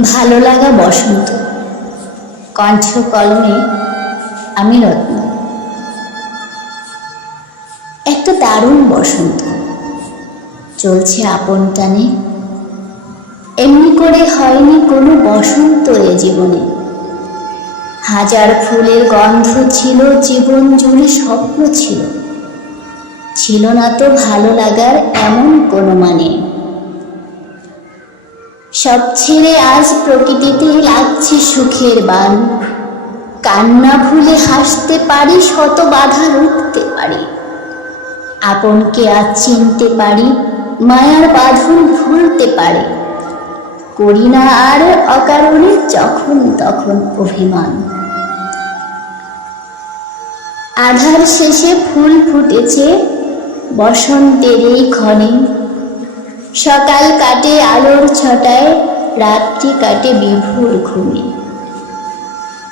ভালো লাগা বসন্ত। কণ্ঠ কলমে আমি রত্ন। একটা দারুণ বসন্ত। চলছে আপন টানে। এমনি করে হয়নি কোনো বসন্ত এ জীবনে। হাজার ফুলের গন্ধ ছিল, জীবন জুড়ে স্বপ্ন ছিল। ছিল না তো ভালো লাগার এমন কোনো মানে। সব ছেড়ে আজ প্রকৃতিতে লাগছে সুখের বান। কান্না ভুলে হাসতে পারি, শত বাধা রুখতে পারি। আপনকে আজ চিনতে পারি, মায়ার বাঁধন ভুলতে পারি। করি না আর অকারণে যখন তখন অভিমান। আধার শেষে ফুল ফুটেছে, বসন্তের এই ক্ষণে সকাল কাটে আলোর ছটায়, রাত্রি কাটে বিভোর ঘুমে।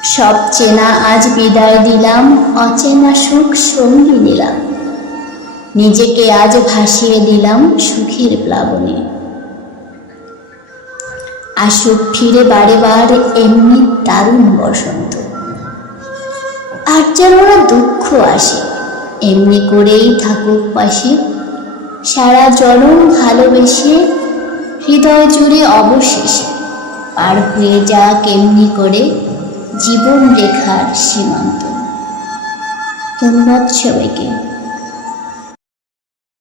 সব চেনা আজ বিদায় দিলাম, অচেনা সুখ সঙ্গী নিলাম। নিজেকে আজ ভাসিয়ে দিলাম সুখের প্লাবনে। আসুক ফিরে বারে বার এমনি দারুণ বসন্ত। আর যেন দুঃখ আসে, এমনি করেই থাকুক পাশে সারা জনম ভালোবেসে হৃদয় জুড়ে অবশেষে পার হয়ে যা কেমনি করে জীবন রেখার সীমান্ত। ধন্যবাদ সবাইকে।